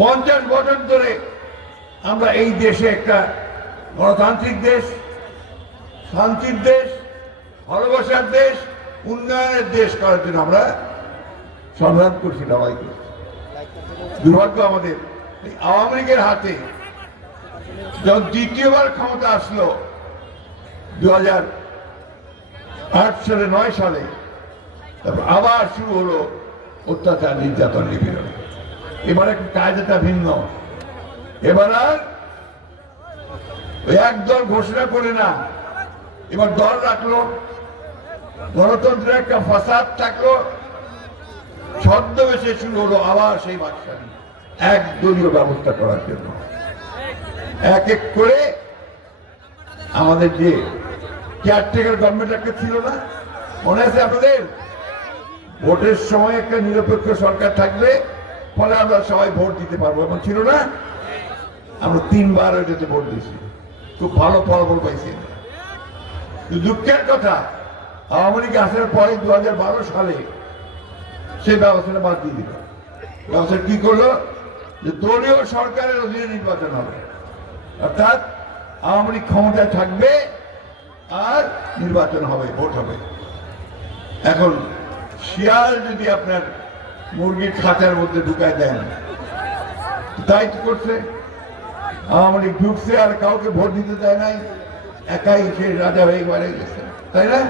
50 বছর ধরে আমরা এই দেশে একটা গণতান্ত্রিক দেশ, শান্তির দেশ, ভালোবাসার দেশ, উন্নয়নের দেশ করার জন্য আমরা সংগ্রাম করছি, লড়াই করছি। দুর্ভাগ্য আমাদের আওয়ামী লীগের হাতে যখন দ্বিতীয়বার ক্ষমতা আসলো 2008 সালে 9 সালে, তারপর আবার শুরু হলো অত্যাচার, নির্যাতন, নিপীড়ন। এবার একটু কায়দাটা ভিন্ন। এবার আর একদল ঘোষণা করে না, এবার দল রাখলো, গণতন্ত্রের একটা ফাসাদ থাকলো, ছদ্মবেশে শুরু হলো আবার সেই বাকশালী একদলীয় ব্যবস্থা করার জন্য। এক এক করে আমাদের যে কেয়ারটেকার গভর্নমেন্ট একটা ছিল না, মনে আছে আপনাদের? ভোটের সময় একটা নিরপেক্ষ সরকার থাকবে, ফলে আমরা সবাই ভোট দিতে পারবো, এমন ছিল না? আমরা 3 বার ওইটাতে ভোট দিয়েছি, খুব ভালো ফলাফল পাইছি। দুঃখের কথা, আওয়ামী লীগ আসার পরে 2012 সালে সেই ব্যবস্থাটা বাদ দিয়ে দিল। ব্যবস্থা কি করলো? যে দলীয় সরকারের অধীনে নির্বাচন হবে, অর্থাৎ আওয়ামী লীগ ক্ষমতায় থাকবে আর নির্বাচন হবে, ভোট হবে। এখন শিয়াল যদি আপনার মুরগির খাঁচার মধ্যে ঢুকায় দেন, তাই তো করছে। আওয়ামী লীগ ঢুকছে আর কাউকে ভোট দিতে দেয় নাই, একাই সে রাজা হয়ে বেড়ে গেছে, তাই না?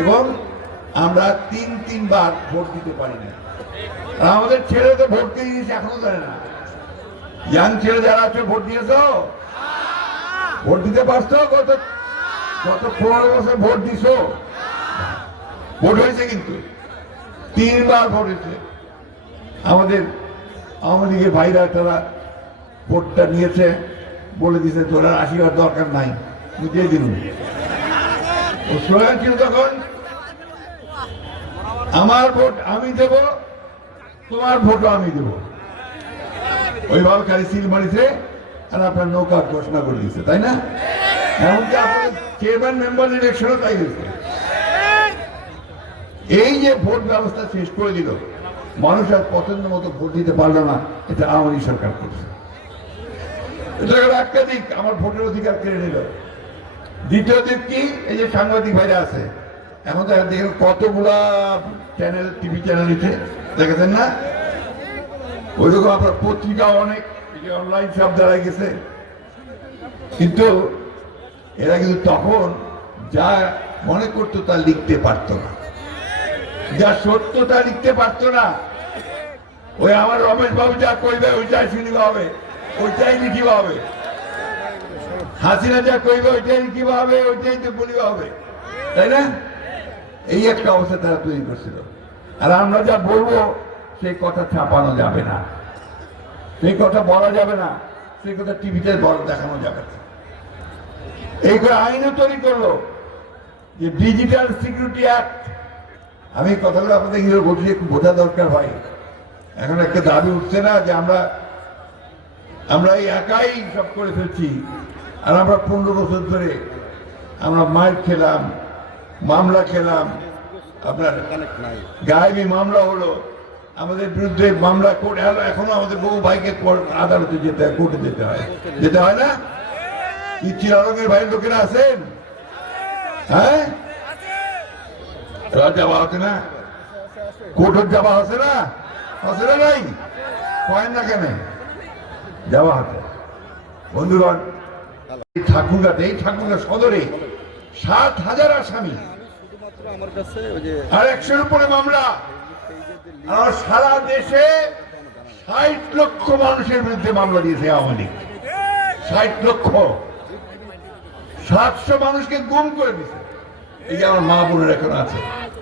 এবং আমরা 3 বার ভোট দিতে পারি না। আমাদের ছেলে তো ভোট দিয়ে দিয়েছে, এখনো জানে না। ইয়াং ছেলে যারা আছে ভোট দিয়েছ, ভোট দিতে পারছো? গত 15 বছর ভোট দিছ, ভোট হয়েছে, কিন্তু 3 বার ভোট হয়েছে। আমাদের আওয়ামী লীগের ভাইরা তারা ভোটটা নিয়েছে, বলে দিয়েছে তোরা আশীর্বাদ দরকার নাই, দিয়ে দিন। স্লোগান ছিল তখন, আমার ভোট আমি দেব, তোমার ভোটও আমি দেব। ওইভাবে খালি সিল মারিছে আর আপনার নৌকা ঘোষণা করে দিচ্ছে, তাই না? এমনকি আপনাদের চেয়ারম্যান মেম্বার ইলেকশনও তাই হয়েছে। এই যে ভোট ব্যবস্থা শেষ করে দিল, মানুষ আর পছন্দ মতো ভোট দিতে পারলো না, এটা আওয়ামী লীগ সরকার করছে। এটা একটা দিক, আমার ভোটের অধিকার কেড়ে নিল। দ্বিতীয় দিক কি? এই যে সাংবাদিক ভাইরা আছে, এখন তো দেখেন কতগুলা চ্যানেল, টিভি চ্যানেল আছে, দেখেছেন না? ওইরকম আপনার পত্রিকা অনেক, অনলাইন সব দাঁড়ায় গেছে। কিন্তু এরা কিন্তু তখন যা মনে করতো তা লিখতে পারতো না, যা সত্য তা লিখতে পারতো না। ওই আমার রমেশ বাবু যা কইবে ওইটাই শুনিবা হবে, ওইটাই লিখিবা হবে। হাসিনা যা কইবে ওইটাই লিখিবা হবে, ওইটাই তো বলিবা হবে, তাই না? এই একটা অবস্থা তারা তৈরি করছিল। আর আমরা যা বলবো সেই কথা ছাপানো যাবে না, সেই কথা বলা যাবে না, সেই কথা টিভিতে দেখানো যাবে না। এই করে আইনও তৈরি করলো যে ডিজিটাল সিকিউরিটি অ্যাক্ট। আমি কথাগুলো আপনাদের বলছি, একটু বোঝা দরকার ভাই। এখন একটা দাবি উঠছে না যে আমরা এই একাই সব করে ফেলছি, আর আমরা 15 বছর ধরে আমরা মাইর খেলাম, মামলা খেলাম, আপনার গায়েবী মামলা হলো, আমাদের বিরুদ্ধে মামলা করে এখনো আমাদের বহু ভাইকে আদালতে যেতে হয়, কোর্টে যেতে হয় না? চিরারঙের ভাইয়ের লোকেরা আছেন, হ্যাঁ, যাওয়া হচ্ছে না, কোর্টের যাওয়া হচ্ছে না, হচ্ছে না, নাই কয়েন না কেন যাওয়া হচ্ছে। বন্ধুগণ, ঠাকুরগাতে, এই ঠাকুরগা সদরে 7,000 আসামি আর 100-এর উপরে মামলা। আর সারা দেশে 60 লক্ষ মানুষের বিরুদ্ধে মামলা দিয়েছে আওয়ামী লীগ। 60 লক্ষ, 700 মানুষকে গুম করে দিয়েছে। এই যে আমার মা বোনের এখন আছে।